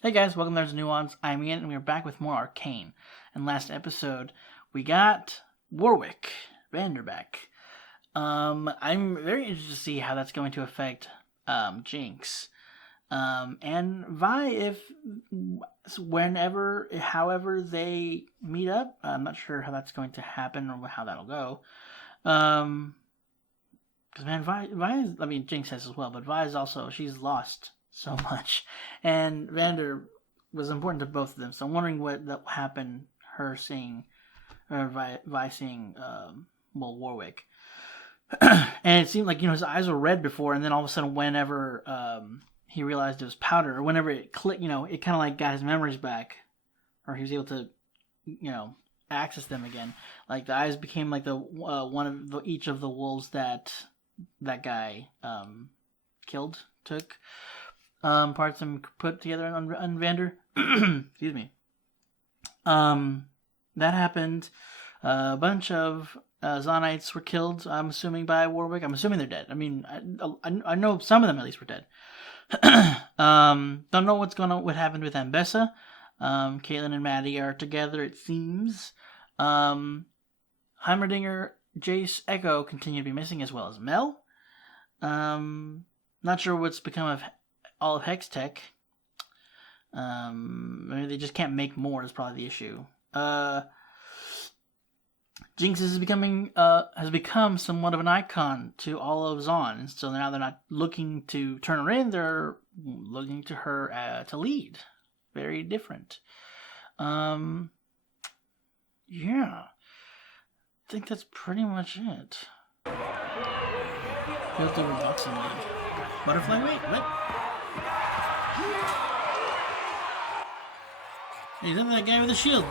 Hey guys, welcome to There's Nuance. I'm Ian, and we're back with more Arcane. And last episode, we got Warwick Vanderbeck. I'm very interested to see how that's going to affect Jinx. And Vi, however they meet up. I'm not sure how that's going to happen or how that'll go. Because man, Jinx has as well, but Vi is also, she's lost so much, and Vander was important to both of them. So I'm wondering what that happened. Her seeing, or Vi seeing, Warwick, and it seemed like his eyes were red before, and then all of a sudden, whenever he realized it was powder, or whenever it clicked, it kind of like got his memories back, or he was able to, access them again. Like the eyes became like the one of each of the wolves that guy took. Parts and put together on Vander. Excuse me. That happened. A bunch of Zonites were killed, I'm assuming, by Warwick. I'm assuming they're dead. I mean, I know some of them at least were dead. Don't know what happened with Ambessa. Caitlyn and Maddie are together, it seems. Heimerdinger, Jayce, Echo continue to be missing, as well as Mel. Not sure what's become of all of Hex Tech. Maybe they just can't make more is probably the issue. Jinx has become somewhat of an icon to all of Zon, and so now they're not looking to turn her in; they're looking to her to lead. Very different. Yeah, I think that's pretty much it. Built over boxing league. Butterfly, wait, what? Hey, is that that guy with a shield?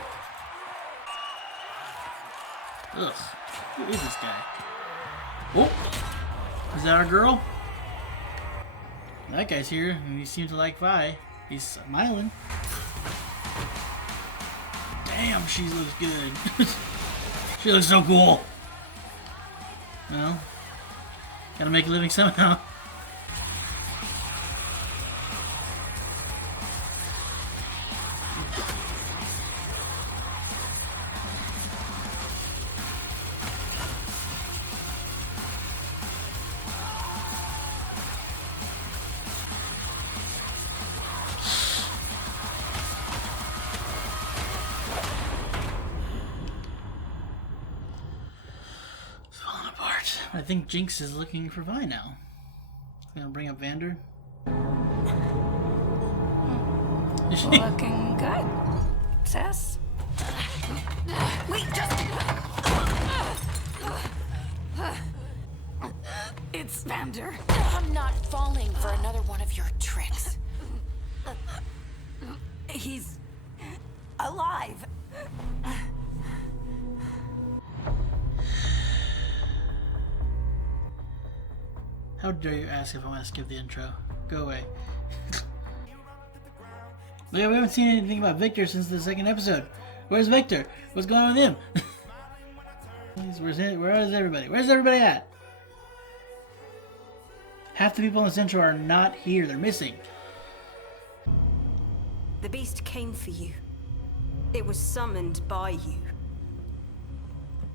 Ugh. Who is this guy? Oh! Is that our girl? That guy's here, and he seems to like Vi. He's smiling. Damn, she looks good. She looks so cool. Well, gotta make a living somehow. I think Jinx is looking for Vi now. I'm gonna bring up Vander. Is she? Looking good, sis. Wait, just... It's Vander. I'm not falling for another one of your tricks. He's alive. How dare you ask if I want to skip the intro? Go away. Yeah, we haven't seen anything about Victor since the second episode. Where's Victor? What's going on with him? Where is everybody? Where's everybody at? Half the people in this intro are not here. They're missing. The beast came for you. It was summoned by you.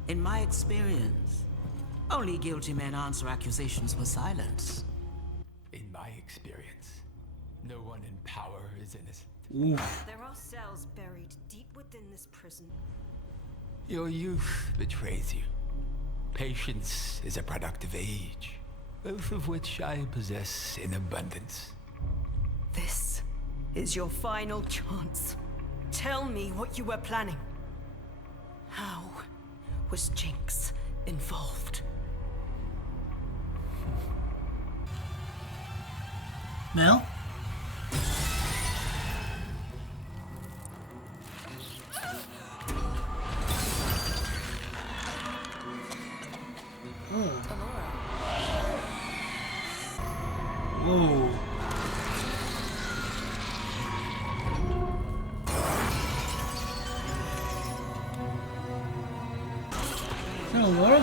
In my experience, only guilty men answer accusations with silence. In my experience, no one in power is innocent. Oof. There are cells buried deep within this prison. Your youth betrays you. Patience is a product of age, both of which I possess in abundance. This is your final chance. Tell me what you were planning. How was Jinx involved? Mel? Whoa. Hello, Laura.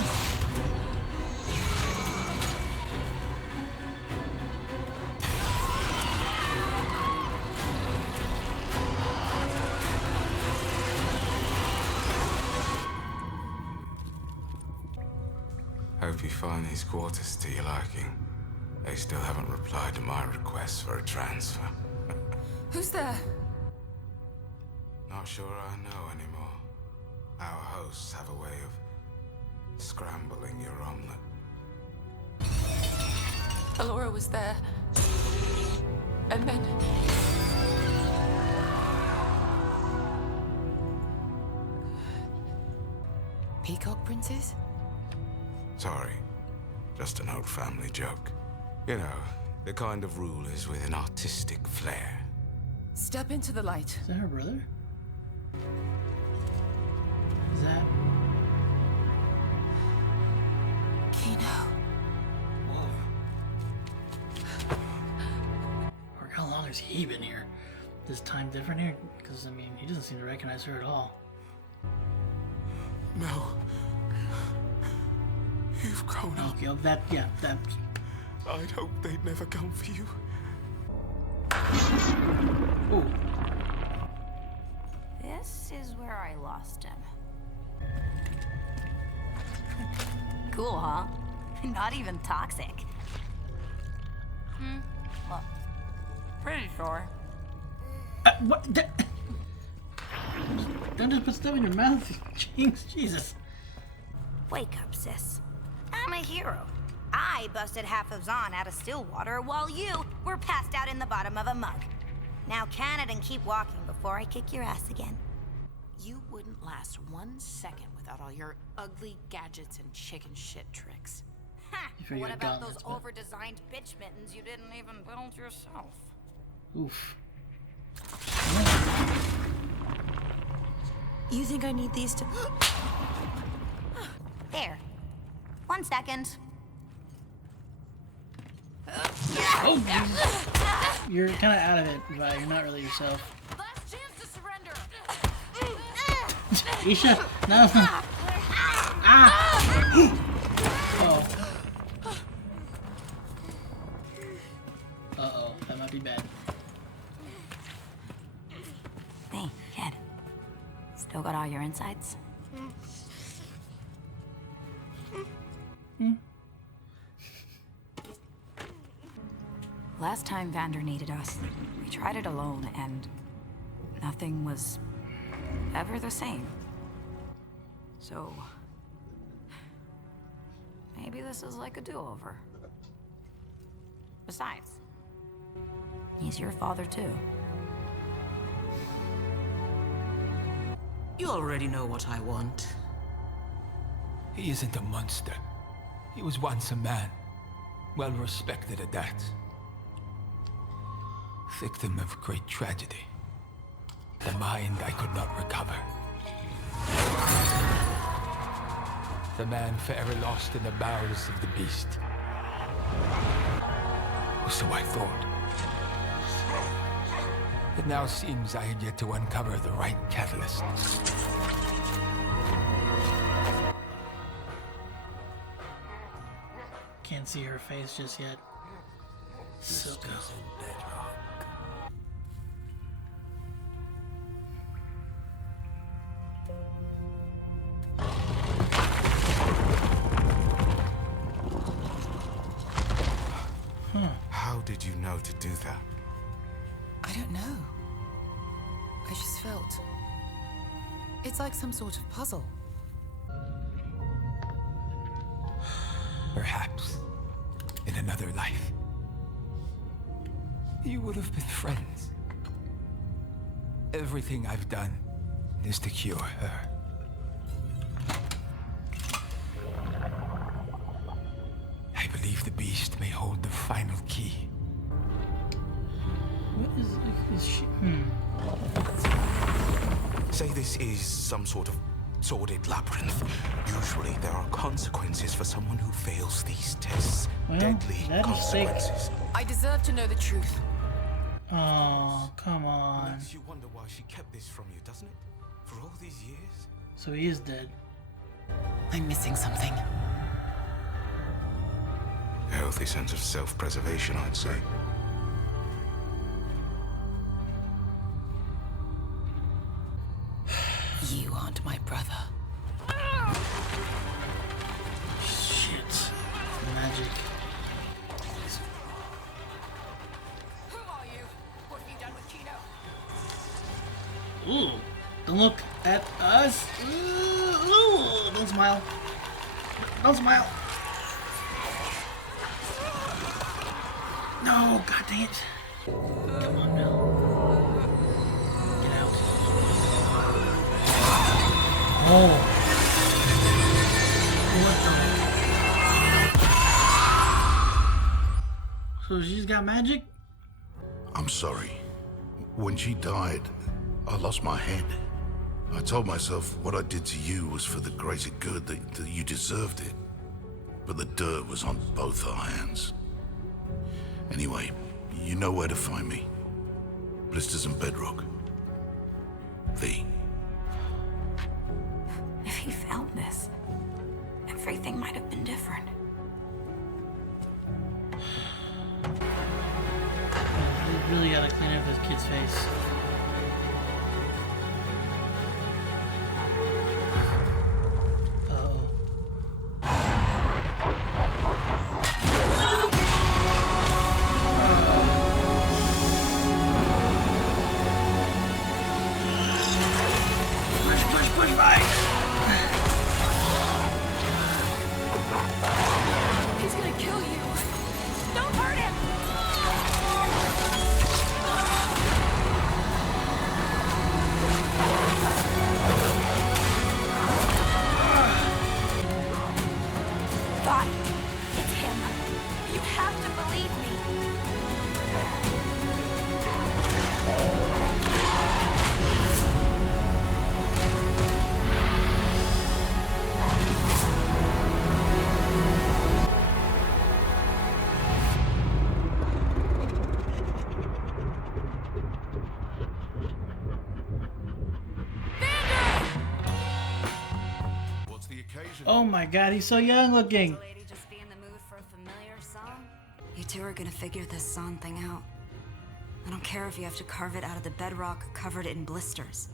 Hope you find these quarters to your liking. They still haven't replied to my request for a transfer. Who's there? Not sure I know anymore. Our hosts have a way of scrambling your omelet. Alora was there. And then... Peacock Princess? Sorry. Just an old family joke. You know, the kind of rulers with an artistic flair. Step into the light. Is that her brother? Is that? Kino. Or how long has he been here? Is time different here? Because, I mean, he doesn't seem to recognize her at all. No. You've grown up. Okay, that. I'd hoped they'd never come for you. Ooh. This is where I lost him. Cool, huh? Not even toxic. Well, pretty sure. What? Don't just put stuff in your mouth, Jinx. Jesus. Wake up, sis. I'm a hero. I busted half of Zahn out of Stillwater while you were passed out in the bottom of a mug. Now can it and keep walking before I kick your ass again. You wouldn't last 1 second without all your ugly gadgets and chicken shit tricks. Ha! You figure What it about out, those that's what- over-designed bitch mittens you didn't even build yourself? Oof. You think I need these to... There. 1 second. Oh, Jesus. You're kind of out of it, Vi. You're not really yourself. Last chance to surrender! Isha, no. Ah! Oh. Uh-oh, that might be bad. Hey, kid. Still got all your insides? Last time Vander needed us, we tried it alone, and nothing was ever the same. So, maybe this is like a do-over. Besides, he's your father too. You already know what I want. He isn't a monster. He was once a man. Well respected at that. Victim of great tragedy. The mind I could not recover. The man forever lost in the bowels of the beast. Or so I thought. It now seems I had yet to uncover the right catalyst. Can't see her face just yet. So good. How did you know to do that? I don't know. I just felt. It's like some sort of puzzle. Perhaps, in another life, you would have been friends. Everything I've done is to cure her. I believe the beast may hold the final key. What is she? Say this is some sort of sordid labyrinth. Usually there are consequences for someone who fails these tests. Well, Deadly that is sick. consequences. I deserve to know the truth. Oh, come on. Makes you wonder why she kept this from you, doesn't it? For all these years? So he is dead. I'm missing something. A healthy sense of self-preservation, I'd say. You aren't my brother. Shit. Ooh. Don't look at us. Ooh. Don't smile. Don't smile. No, god dang it. Come on now. Get out. Oh. What the? So she's got magic? I'm sorry. When she died, I lost my head. I told myself what I did to you was for the greater good, that you deserved it. But the dirt was on both our hands. Anyway, you know where to find me. Blisters and Bedrock. V. If he found this, everything might have been different. You really gotta clean up this kid's face. He's gonna kill you. Don't hurt him. God, it's him. You have to believe me. What's the occasion? Oh my god, he's so young looking. Lady just be in the mood for a familiar song? You two are gonna figure this song thing out. I don't care if you have to carve it out of the bedrock or cover it in blisters.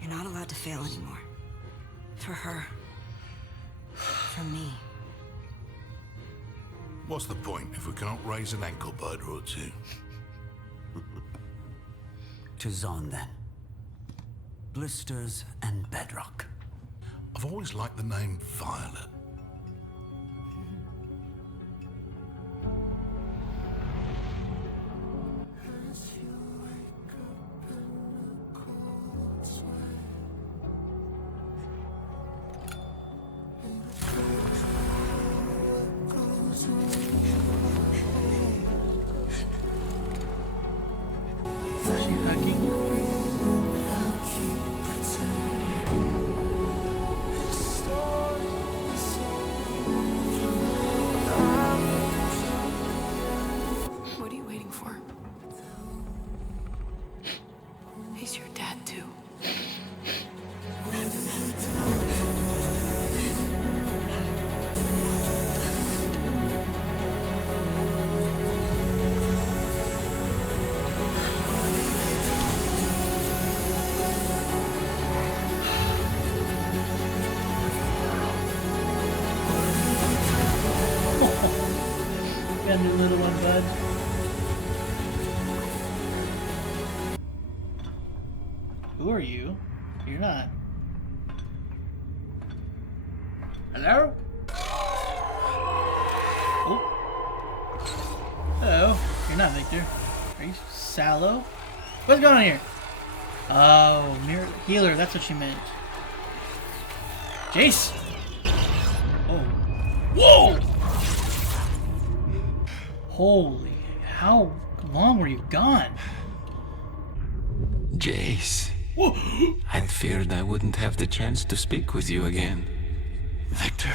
You're not allowed to fail anymore. For her. For me. What's the point if we can't raise an ankle biter or two? Tis on then. Blisters and Bedrock. I've always liked the name Violet. Is she hugging? What are you waiting for? He's your dad too. Got a new little one, bud. Who are you? You're not. Hello? Oh. Hello. You're not Victor. Are you Salo? What's going on here? Oh, mirror healer. That's what she meant. Jayce. Oh. Whoa! Holy, how long were you gone? Jayce, Whoa. I'd feared I wouldn't have the chance to speak with you again. Victor.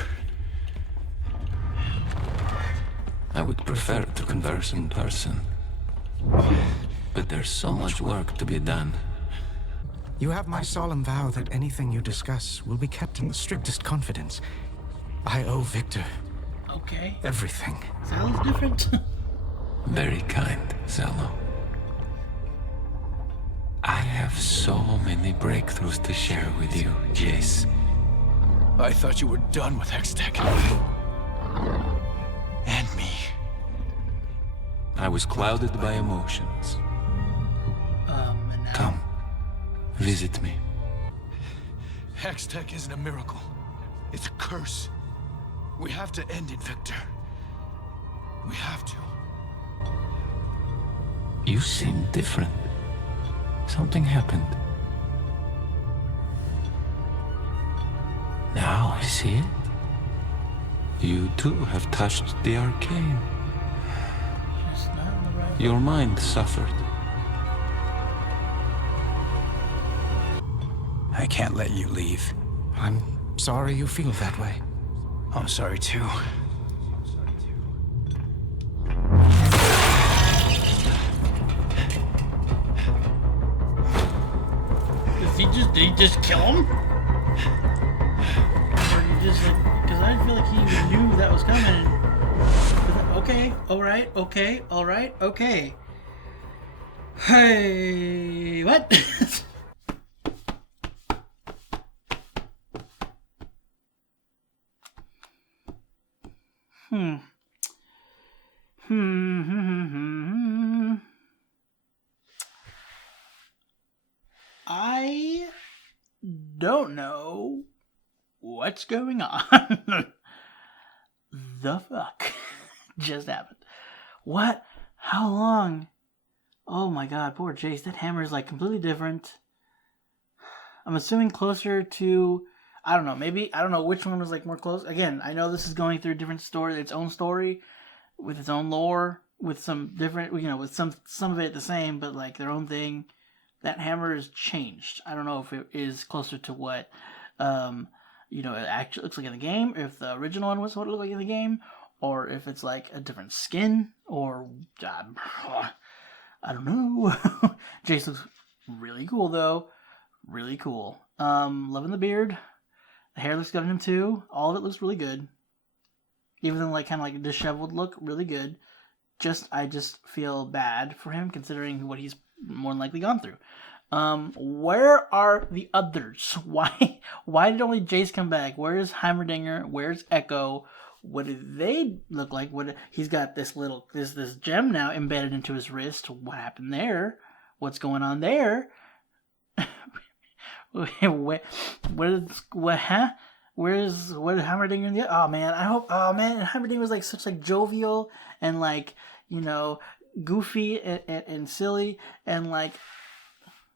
I would prefer to converse in person. But there's so much work to be done. You have my solemn vow that anything you discuss will be kept in the strictest confidence. I owe Victor Okay. everything. Salo's different. Very kind, Salo. I have so many breakthroughs to share with you, Jayce. I thought you were done with Hextech. And me. I was clouded by emotions. And now. Come, Visit me. Hextech isn't a miracle. It's a curse. We have to end it, Victor. We have to. You seem different. Something happened. Now I see it. You too have touched the Arcane. Just not in the right Your mind suffered. I can't let you leave. I'm sorry you feel that way. I'm sorry too. Did he just kill him? Or he just like, because I feel like he even knew that was coming. Okay, alright, okay. Hey, what? I don't know what's going on. The fuck just happened? What? How long? Oh my god, poor Jayce. That hammer is like completely different. I'm assuming closer to, I don't know, maybe, I don't know which one was like more close. Again, I know this is going through a different story, its own story, with its own lore, with some different, with some of it the same, but like their own thing. That hammer is changed. I don't know if it is closer to what, it actually looks like in the game, if the original one was what it looked like in the game, or if it's like a different skin, or, I don't know. Jayce looks really cool though. Really cool. Loving the beard. The hair looks good on him too. All of it looks really good. Even though kind of like a disheveled look, really good. I just feel bad for him considering what he's more than likely gone through. Where are the others? Why did only Jayce come back? Where is Heimerdinger? Where's Echo? What do they look like? He's got this gem now embedded into his wrist. What happened there? What's going on there? What is Heimerdinger in the? Oh man, Heimerdinger was like such like jovial and like goofy and silly and like.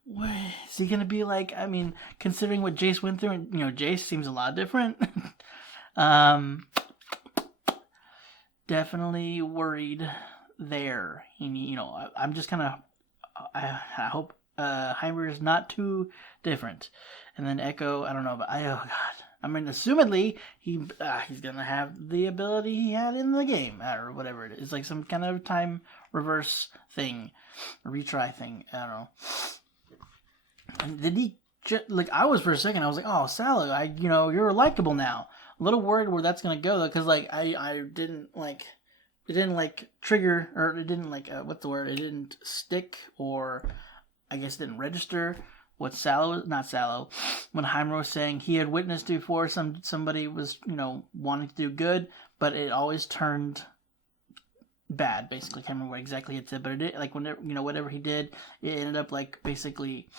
What is he gonna be like? I mean, considering what Jayce went through, and Jayce seems a lot different. Definitely worried there. I'm just kind of. I hope Heimer is not too different. And then Echo, I don't know, but oh god. I mean, assumedly he's gonna have the ability he had in the game or whatever it is, like some kind of time reverse thing, retry thing. I don't know. And did he I was for a second, I was like, oh, Salo, you're likable now. A little worried where that's gonna go though, because I didn't it didn't trigger, or it didn't what's the word? It didn't stick, or I guess it didn't register what not Salo, when Heimer was saying he had witnessed before somebody was wanting to do good, but it always turned bad. Basically, I can't remember what exactly it said, but it did, whenever whatever he did, it ended up basically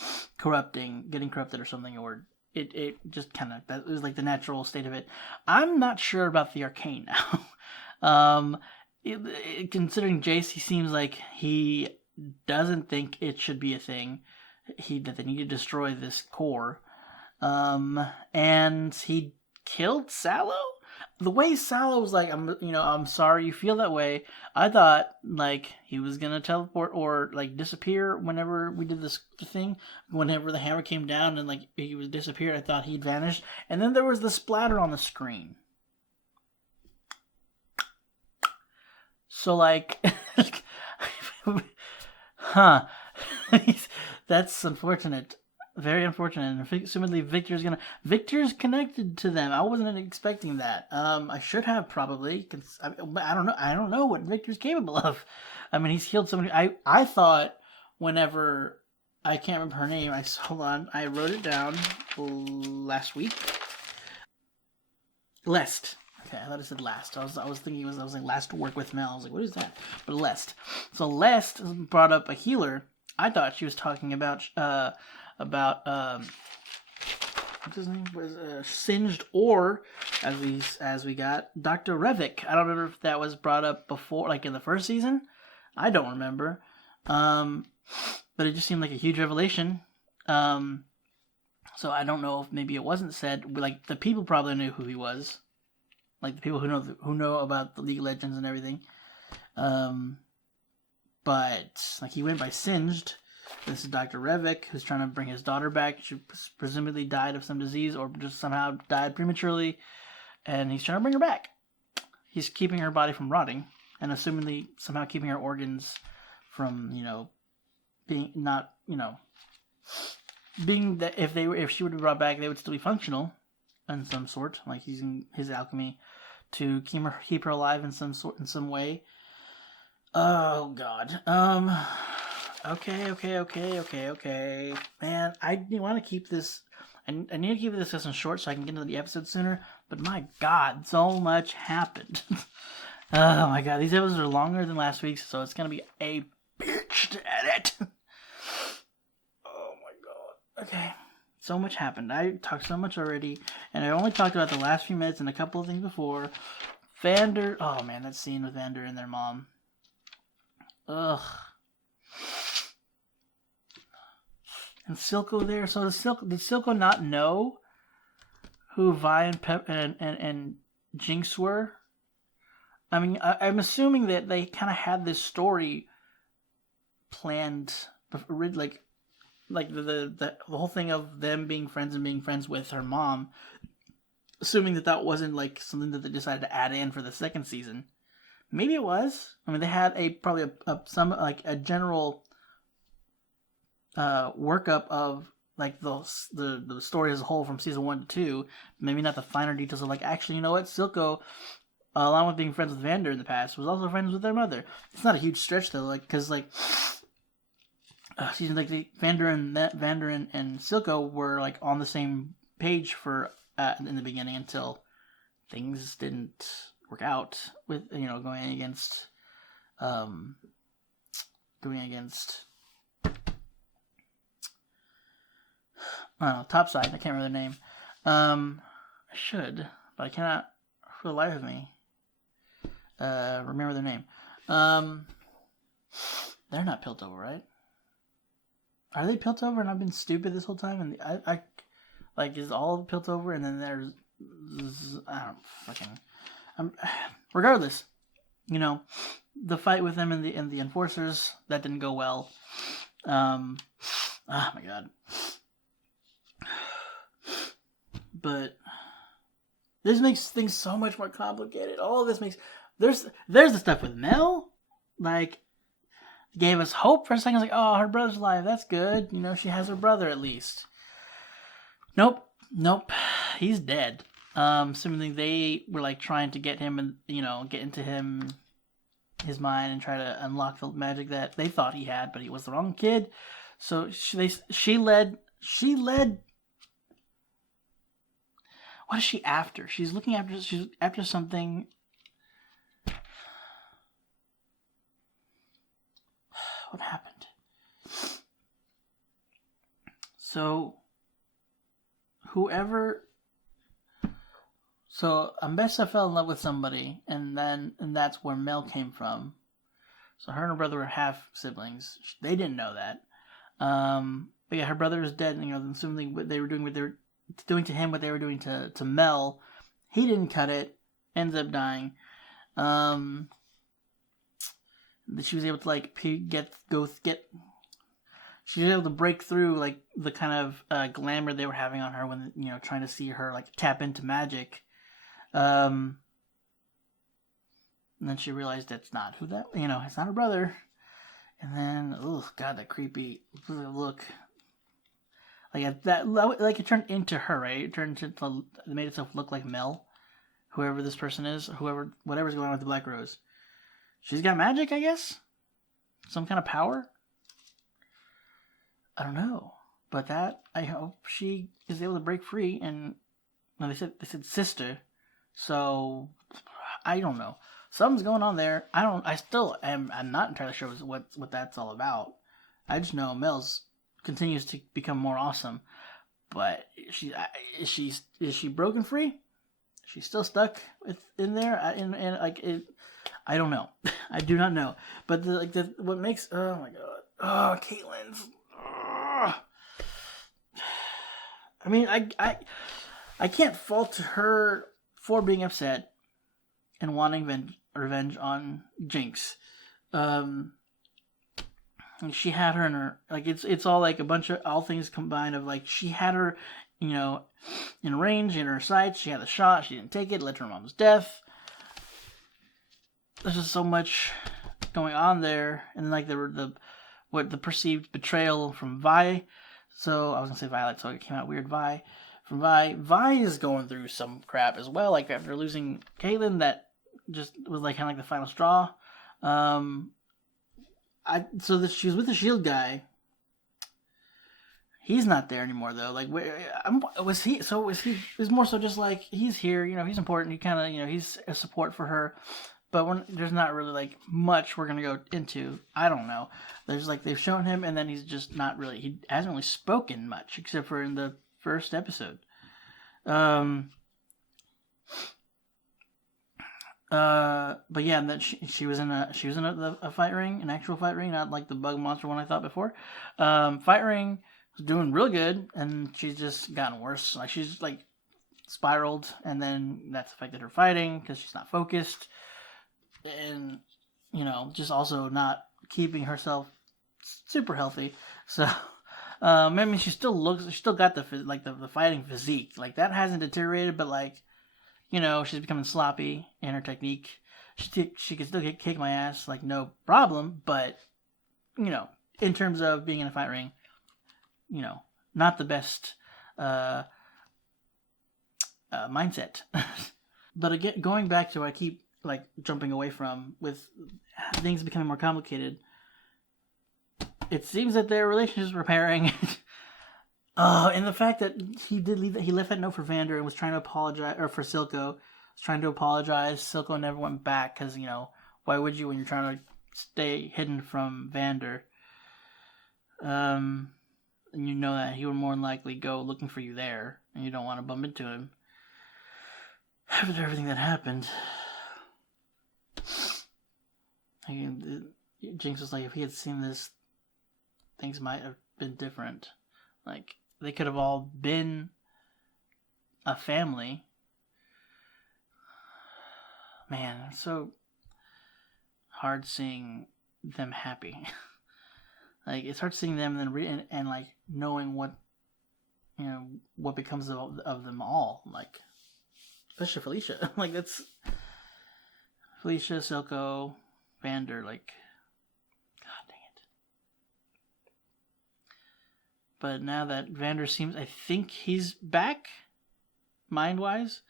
getting corrupted or something, or it just kind of, it was like the natural state of it. I'm not sure about the Arcane now. Considering Jayce, he seems like he doesn't think it should be a thing. That they need to destroy this core. And he killed Salo? The way Salo was like, I'm sorry you feel that way. I thought he was gonna teleport or disappear whenever we did this thing. Whenever the hammer came down and he was disappeared, I thought he'd vanished. And then there was the splatter on the screen. So huh. That's unfortunate. Very unfortunate. And assumedly Victor's connected to them. I wasn't expecting that. I should have probably. But I don't know. I don't know what Victor's capable of. I mean, he's healed somebody. I thought whenever, I can't remember her name. Hold on. I wrote it down last week. Lest. Okay, I thought it said last. I was thinking I was like last to work with Mel. I was like, what is that? But Lest. So Lest brought up a healer I thought she was talking about what's his name was Singed, or as we got Dr. Revik. I don't remember if that was brought up before, like in the first season. I don't remember, but it just seemed like a huge revelation. So I don't know if maybe it wasn't said. Like the people probably knew who he was, like the people who know about the League of Legends and everything. But like he went by Singed. This is Dr. Revik, who's trying to bring his daughter back. She presumably died of some disease or just somehow died prematurely, and he's trying to bring her back. He's keeping her body from rotting, and assumingly somehow keeping her organs from, being not, being that if she would be brought back, they would still be functional in some sort, like using his alchemy to keep her alive in some way. Oh God. Okay. Man, I want to keep this. I need to keep this discussion short so I can get into the episode sooner. But my God, so much happened. Oh my God, these episodes are longer than last week's, so it's gonna be a bitch to edit. Oh my God. Okay, so much happened. I talked so much already, and I only talked about the last few minutes and a couple of things before. Vander. Oh man, that scene with Vander and their mom. Ugh. And Silco there. So did Silco not know who Vi and Pep and Jinx were? I mean, I'm assuming that they kind of had this story planned, like the whole thing of them being friends with her mom. Assuming that wasn't like something that they decided to add in for the second season. Maybe it was. I mean, they had probably a general workup of like the story as a whole from season 1 to 2. Maybe not the finer details of like, actually, you know what, Silco, along with being friends with Vander in the past, was also friends with their mother. It's not a huge stretch though, like because Vander and Silco were like on the same page for in the beginning until things didn't work out with going against I don't know, Topside. I can't remember their name. I should, but I cannot for the life of me remember their name. They're not Piltover, right? Are they Piltover and I've been stupid this whole time? And I like, is all of Piltover and then there's I don't fucking regardless, the fight with them and the enforcers, that didn't go well. Oh my God. But this makes things so much more complicated. All of this makes there's the stuff with Mel, like gave us hope for a second. Like, oh, her brother's alive. That's good. She has her brother at least. Nope. He's dead. Similarly, they were like trying to get him and get into his mind and try to unlock the magic that they thought he had, but he was the wrong kid. So she led. What is she after? She's after something. What happened? So Ambessa fell in love with somebody, and that's where Mel came from. So her and her brother were half siblings. They didn't know that. But yeah, her brother is dead, and assuming what they were doing to him, what they were doing to Mel, he didn't cut it. Ends up dying. She was able to she was able to break through like the kind of glamour they were having on her when trying to see her like tap into magic. And then she realized it's not it's not her brother. And then, oh God, that creepy look. Like that, like it turned into her, right? It made itself look like Mel, whoever this person is, whatever's going on with the Black Rose. She's got magic, I guess, some kind of power. I don't know, but that I hope she is able to break free. And they said sister, so I don't know. Something's going on there. I'm not entirely sure what that's all about. I just know Mel's continues to become more awesome. But is she broken free? She's still stuck in there, and like it. I don't know. I do not know. But what makes oh my god, Caitlyn's. I mean, I can't fault her for being upset and wanting revenge on Jinx. She had her in her it's all like a bunch of all things combined of like she had her, in range in her sights. She had a shot. She didn't take it. Led to her mom's death. There's just so much going on there, and like the perceived betrayal from Vi. So I was gonna say Violet, so it came out weird. Vi from Vi. Vi is going through some crap as well. Like after losing Caitlyn, that just was like kind of like the final straw. She was with the Shield guy. He's not there anymore though. Like, was he? So was he? It's more so just like he's here. He's important. He kind of, he's a support for her. But there's not really like much we're gonna go into. I don't know. There's like they've shown him, and then he's just not really. He hasn't really spoken much except for in the first episode. But yeah, that she was in a fight ring, an actual fight ring, not like the bug monster one I thought before. Fight ring was doing real good, and she's just gotten worse. Like she's like spiraled, and then that's affected her fighting because she's not focused, and just also not keeping herself super healthy. So, I mean, she still got the fighting physique, like that hasn't deteriorated, but like. She's becoming sloppy in her technique. She can still kick my ass, like, no problem. But, in terms of being in a fight ring, not the best mindset. But again, going back to what I keep, like, jumping away from with things becoming more complicated, it seems that their relationship is repairing. And the fact that he left that note for Vander and was trying to apologize, or for Silco, was trying to apologize. Silco never went back because, why would you when you're trying to stay hidden from Vander? And that he would more than likely go looking for you there, and you don't want to bump into him after everything that happened. Jinx was like, if he had seen this, things might have been different. Like, they could have all been a family. Man, it's so hard seeing them happy. Like, it's hard seeing them and like knowing what becomes of them all. Like, especially Felicia. Like, that's Felicia, Silco, Vander. Like, god dang it. But now that Vander seems, I think he's back, mind-wise,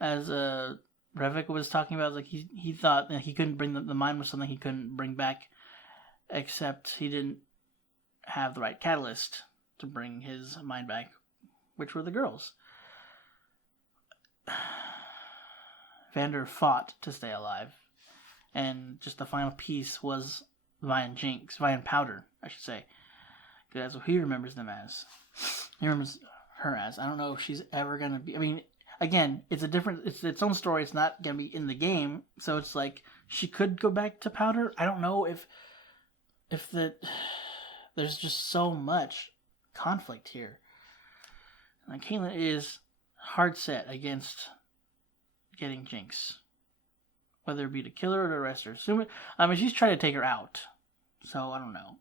as Revik was talking about. Like he thought that he couldn't bring the mind was something he couldn't bring back, except he didn't have the right catalyst to bring his mind back, which were the girls. Vander fought to stay alive, and just the final piece was Vi and Powder, I should say. That's what he remembers them as. He remembers her as. I don't know if she's ever going to be... I mean, again, it's its own story. It's not going to be in the game. So it's like, she could go back to Powder. I don't know if there's just so much conflict here. Like, Caitlyn is hard set against getting Jinx. Whether it be to kill her or to arrest her. She's trying to take her out. So, I don't know.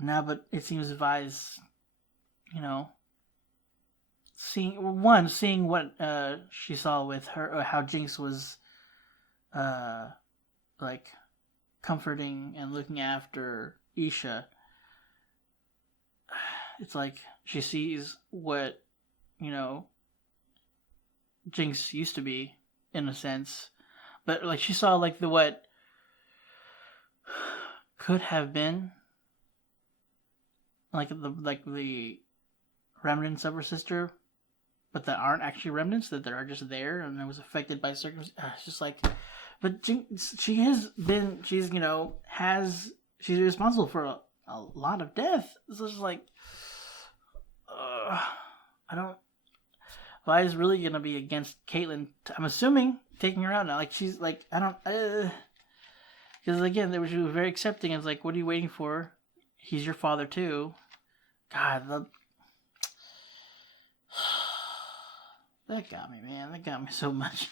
Now, but it seems Vi's, seeing what she saw with her, or how Jinx was, like, comforting and looking after Isha. It's like she sees what, Jinx used to be, in a sense. But, like, she saw, like, what could have been. Like the remnants of her sister, but that aren't actually remnants, that are just there, and it was affected by circumstances. It's just like, but Jinx, she's responsible for a lot of death. It's just like, I don't. Vi's really gonna be against Caitlyn. I'm assuming taking her out now. Like she's like, I don't, because again, she was very accepting. It's like, what are you waiting for? He's your father too. God, that got me, man. That got me so much.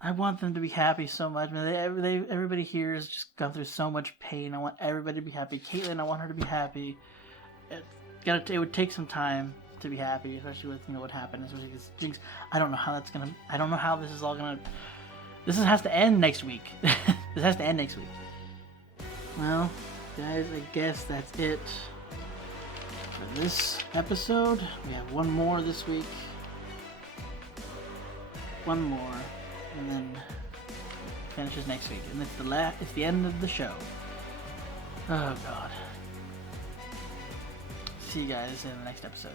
I want them to be happy so much, man. Everybody here has just gone through so much pain. I want everybody to be happy. Caitlyn, I want her to be happy. It would take some time to be happy, especially with what happened. Especially because Jinx, I don't know how that's gonna. I don't know how this is all gonna. Has to end next week. This has to end next week. Well, guys, I guess that's it for this episode. We have one more this week. One more, and then finishes next week, and it's the end of the show. Oh God. See you guys in the next episode.